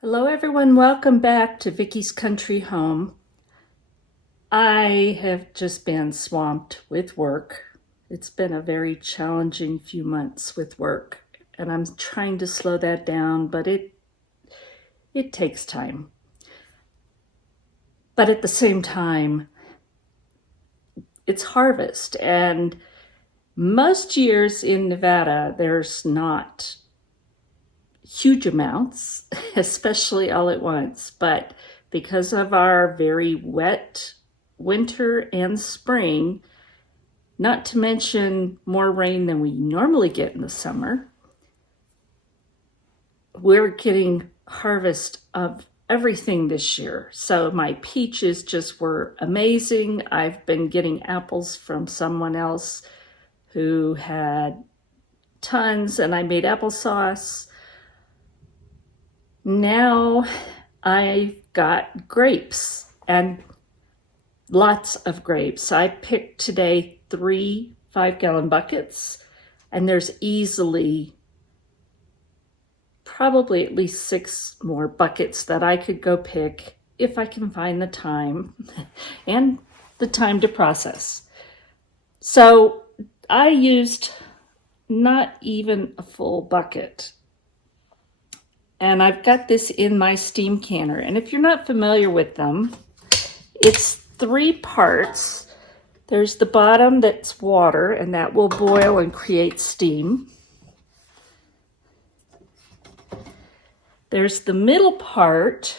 Hello everyone, welcome back to Vickie's Country Home. I have just been swamped with work. It's been a very challenging few months with work, and I'm trying to slow that down, but it takes time. But at the same time, it's harvest, and most years in Nevada, there's not huge amounts, especially all at once, but because of our very wet winter and spring, not to mention more rain than we normally get in the summer, we're getting harvest of everything this year. So my peaches just were amazing. I've been getting apples from someone else who had tons, and I made applesauce. Now I've got grapes, and lots of grapes. I picked today 3 5-gallon buckets, and there's easily probably at least 6 more buckets that I could go pick if I can find the time and the time to process. So I used not even a full bucket. And I've got this in my steam canner. And if you're not familiar with them, it's 3 parts. There's the bottom that's water, and that will boil and create steam. There's the middle part,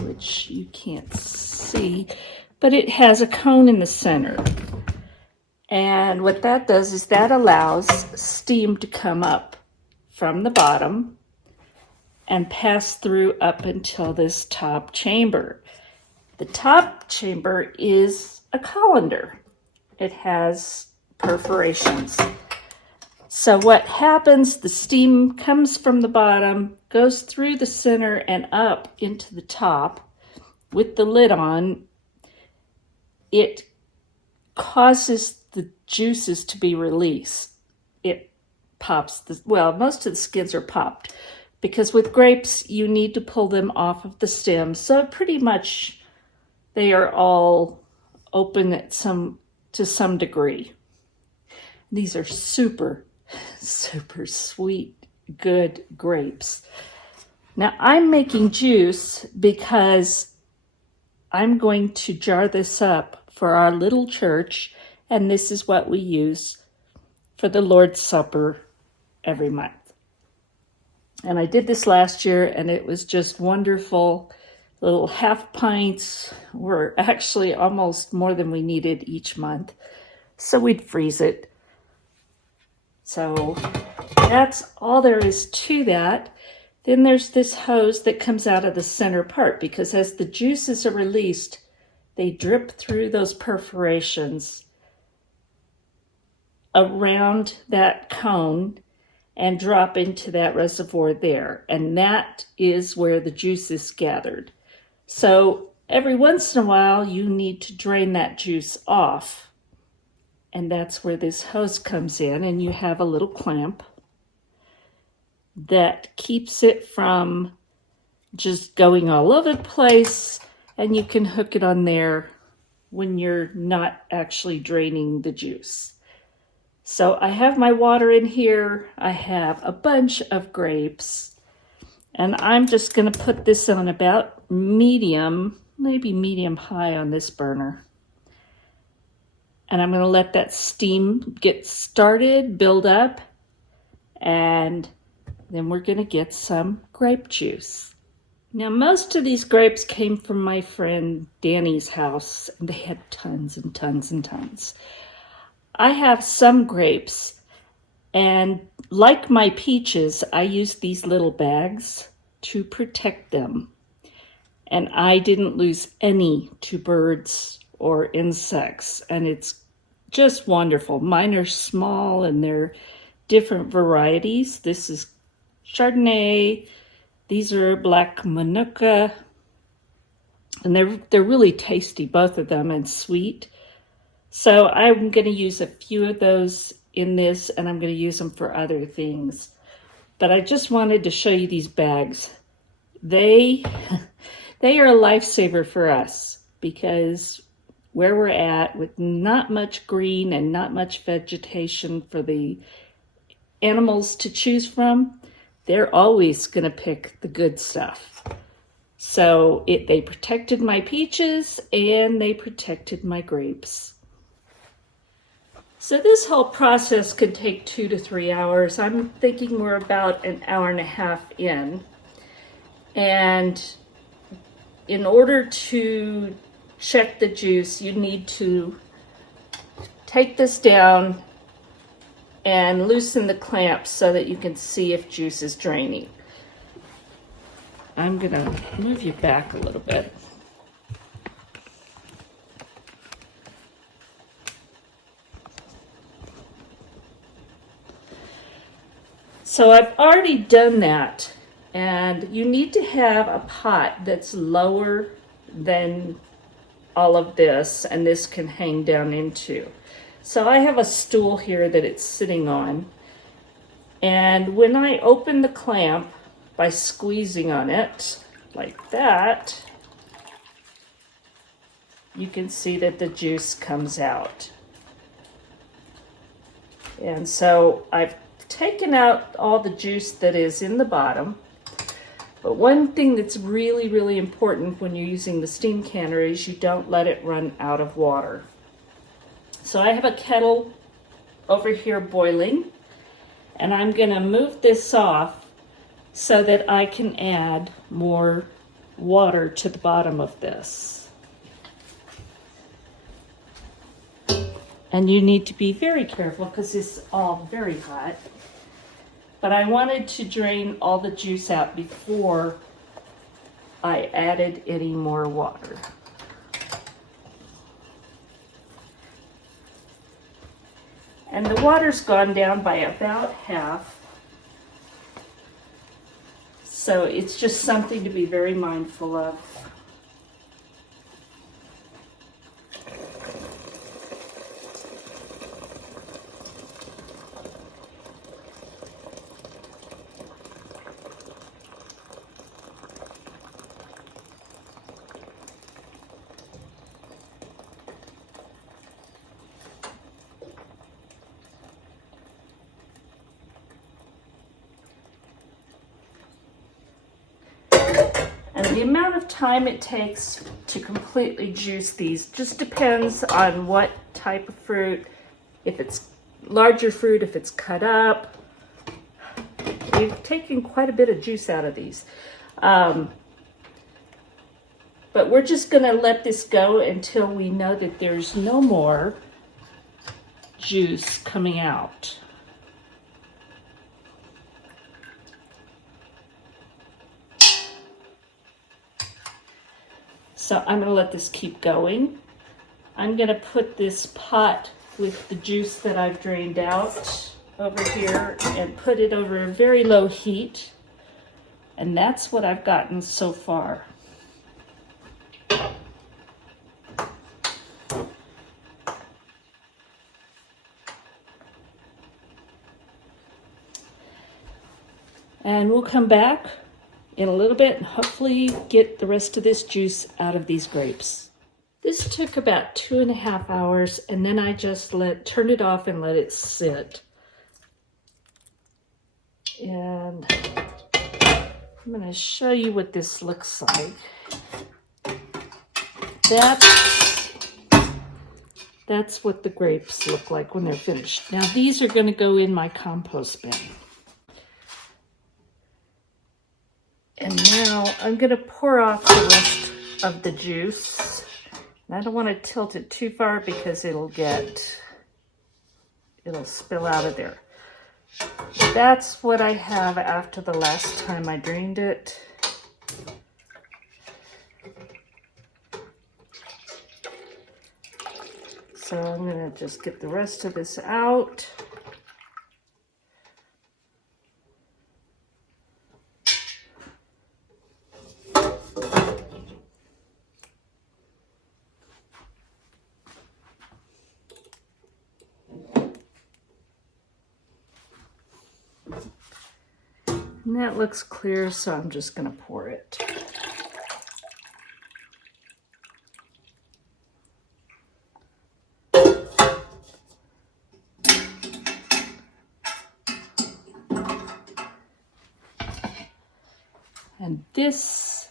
which you can't see, but it has a cone in the center. And what that does is that allows steam to come up from the bottom and pass through up until this top chamber. The top chamber is a colander. It has perforations. So what happens, the steam comes from the bottom, goes through the center and up into the top with the lid on. It causes the juices to be released. It pops, most of the skins are popped, because with grapes, you need to pull them off of the stem. So pretty much they are all open to some degree. These are super, super sweet, good grapes. Now I'm making juice because I'm going to jar this up for our little church, and this is what we use for the Lord's Supper every month. And I did this last year, and it was just wonderful. Little half pints were actually almost more than we needed each month. So we'd freeze it. So that's all there is to that. Then there's this hose that comes out of the center part, because as the juices are released, they drip through those perforations around that cone and drop into that reservoir there. And that is where the juice is gathered. So every once in a while, you need to drain that juice off. And that's where this hose comes in, and you have a little clamp that keeps it from just going all over the place, and you can hook it on there when you're not actually draining the juice. So I have my water in here. I have a bunch of grapes, and I'm just going to put this on about medium, maybe medium high on this burner. And I'm going to let that steam get started, build up, and then we're going to get some grape juice. Now, most of these grapes came from my friend Danny's house, and they had tons and tons and tons. I have some grapes, and like my peaches, I use these little bags to protect them. And I didn't lose any to birds or insects, and it's just wonderful. Mine are small, and they're different varieties. This is Chardonnay. These are Black Manuka, and they're really tasty, both of them, and sweet. So I'm going to use a few of those in this, and I'm going to use them for other things. But I just wanted to show you these bags. they they are a lifesaver for us, because where we're at with not much green and not much vegetation for the animals to choose from, they're always going to pick the good stuff. So they protected my peaches and they protected my grapes. So this whole process could take 2 to 3 hours. I'm thinking we're about an hour and a half in. And in order to check the juice, you need to take this down and loosen the clamps so that you can see if juice is draining. I'm gonna move you back a little bit. So I've already done that, and you need to have a pot that's lower than all of this, and this can hang down into. So I have a stool here that it's sitting on, and when I open the clamp by squeezing on it like that, you can see that the juice comes out. And so I've taken out all the juice that is in the bottom. But one thing that's really, really important when you're using the steam canner is you don't let it run out of water. So I have a kettle over here boiling, and I'm going to move this off so that I can add more water to the bottom of this. And you need to be very careful because it's all very hot. But I wanted to drain all the juice out before I added any more water. And the water's gone down by about half. So it's just something to be very mindful of. And the amount of time it takes to completely juice these just depends on what type of fruit. If it's larger fruit, if it's cut up. We've taken quite a bit of juice out of these. But we're just going to let this go until we know that there's no more juice coming out. So I'm going to let this keep going. I'm going to put this pot with the juice that I've drained out over here and put it over a very low heat. And that's what I've gotten so far. And we'll come back in a little bit and hopefully get the rest of this juice out of these grapes. This took about 2.5 hours, and then I just turned it off and let it sit. And I'm going to show you what this looks like. That's what the grapes look like when they're finished. Now these are going to go in my compost bin. And now I'm going to pour off the rest of the juice. And I don't want to tilt it too far because it'll spill out of there. That's what I have after the last time I drained it. So I'm going to just get the rest of this out. And that looks clear, so I'm just going to pour it. And this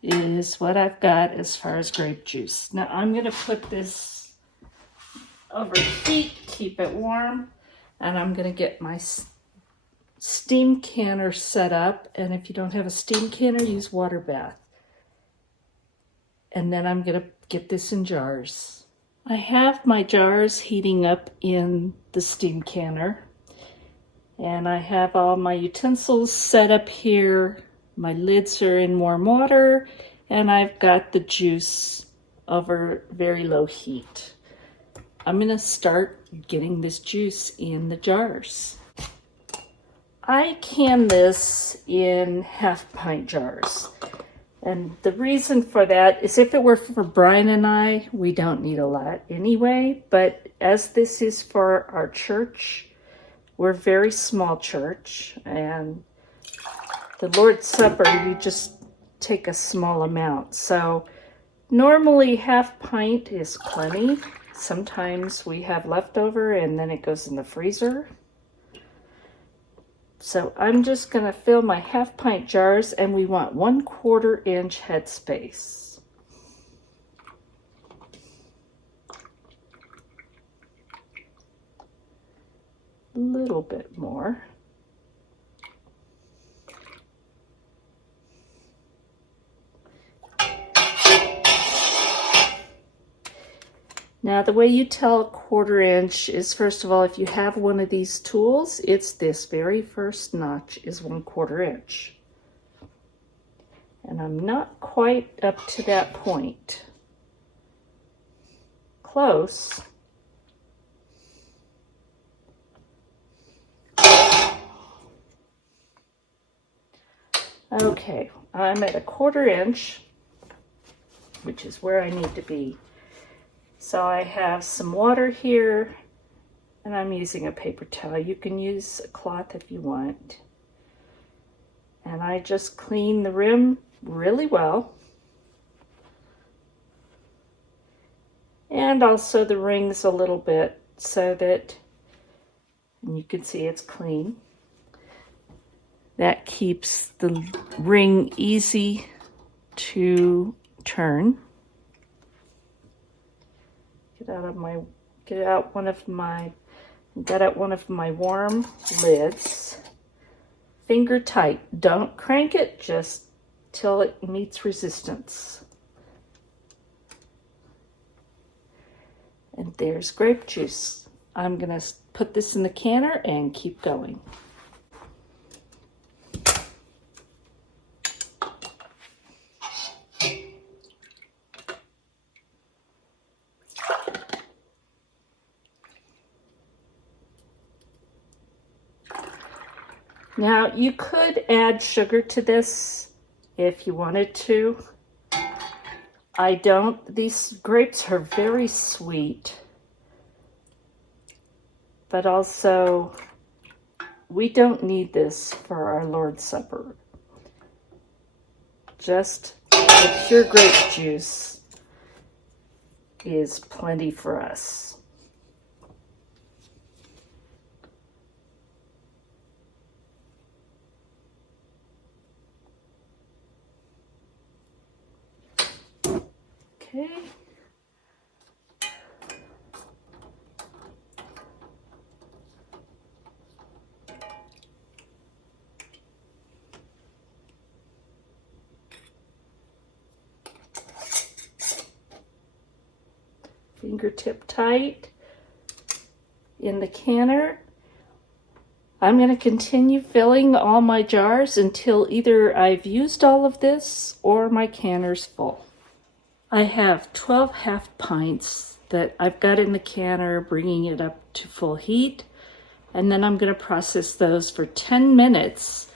is what I've got as far as grape juice. Now I'm going to put this over heat, keep it warm, and I'm going to get my steam canner set up. And if you don't have a steam canner, use water bath. And then I'm going to get this in jars. I have my jars heating up in the steam canner. And I have all my utensils set up here. My lids are in warm water, and I've got the juice over very low heat. I'm going to start getting this juice in the jars. I can this in half-pint jars. And the reason for that is if it were for Brian and I, we don't need a lot anyway. But as this is for our church, we're a very small church, and the Lord's Supper, you just take a small amount. So normally half pint is plenty. Sometimes we have leftover and then it goes in the freezer. So I'm just going to fill my half pint jars, and we want 1/4 inch headspace. A little bit more. Now the way you tell 1/4 inch is, first of all, if you have one of these tools, it's this very first notch is 1/4 inch. And I'm not quite up to that point. Close. Okay, I'm at 1/4 inch, which is where I need to be. So I have some water here, and I'm using a paper towel. You can use a cloth if you want. And I just clean the rim really well. And also the rings a little bit so that, and you can see it's clean. That keeps the ring easy to turn. Get out one of my warm lids. Finger tight. Don't crank it, just till it meets resistance. And there's grape juice. I'm gonna put this in the canner and keep going. Now, you could add sugar to this if you wanted to. I don't. These grapes are very sweet. But also, we don't need this for our Lord's Supper. Just the pure grape juice is plenty for us. Okay. Fingertip tight in the canner. I'm going to continue filling all my jars until either I've used all of this or my canner's full. I have 12 half pints that I've got in the canner, bringing it up to full heat, and then I'm going to process those for 10 minutes,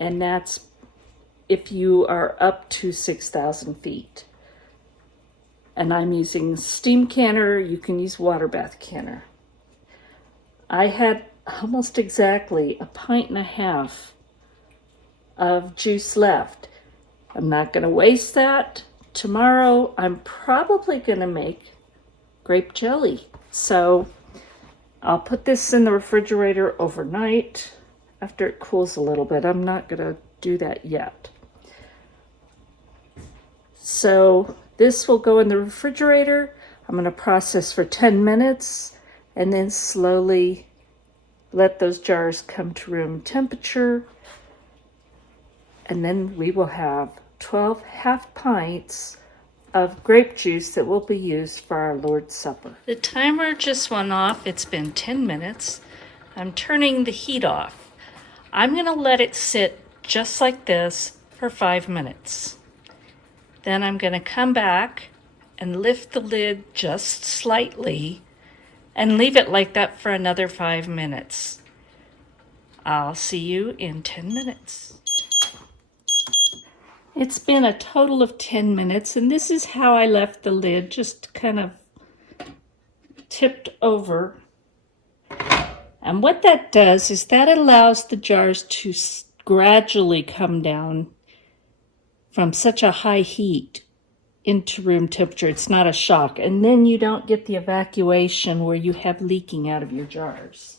and that's if you are up to 6,000 feet. And I'm using steam canner. You can use water bath canner. I had almost exactly a pint and a half of juice left. I'm not going to waste that. Tomorrow I'm probably going to make grape jelly. So I'll put this in the refrigerator overnight after it cools a little bit. I'm not going to do that yet. So this will go in the refrigerator. I'm going to process for 10 minutes and then slowly let those jars come to room temperature. And then we will have 12 half pints of grape juice that will be used for our Lord's Supper. The timer just went off. It's been 10 minutes. I'm turning the heat off. I'm going to let it sit just like this for 5 minutes. Then I'm going to come back and lift the lid just slightly and leave it like that for another 5 minutes. I'll see you in 10 minutes. It's been a total of 10 minutes, and this is how I left the lid, just kind of tipped over. And what that does is that allows the jars to gradually come down from such a high heat into room temperature. It's not a shock. And then you don't get the evacuation where you have leaking out of your jars.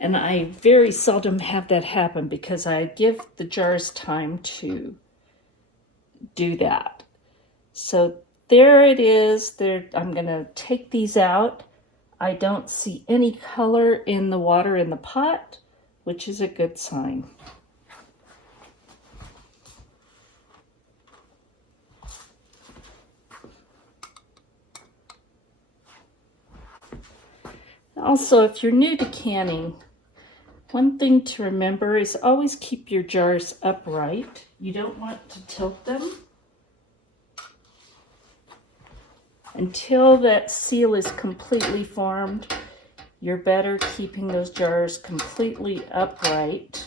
And I very seldom have that happen because I give the jars time to do that. So there it is. I'm going to take these out. I don't see any color in the water in the pot, which is a good sign. Also, if you're new to canning, one thing to remember is always keep your jars upright. You don't want to tilt them until that seal is completely formed. You're better keeping those jars completely upright,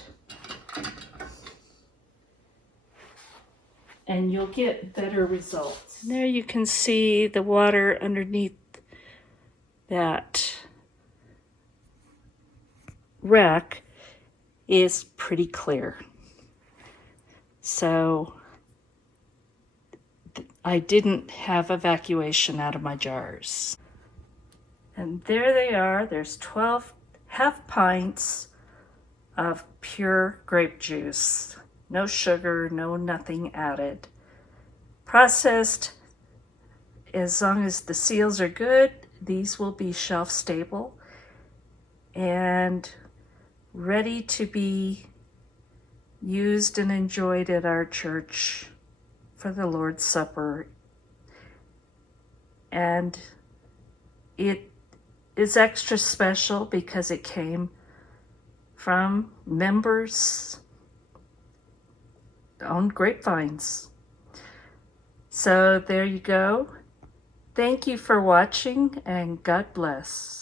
and you'll get better results. There you can see the water underneath that rack is pretty clear. So I didn't have evacuation out of my jars. And there they are. There's 12 half pints of pure grape juice. No sugar, no nothing added. Processed, as long as the seals are good, these will be shelf stable and ready to be used and enjoyed at our church for the Lord's Supper. And it is extra special because it came from members' own grapevines. So there you go. Thank you for watching, and God bless.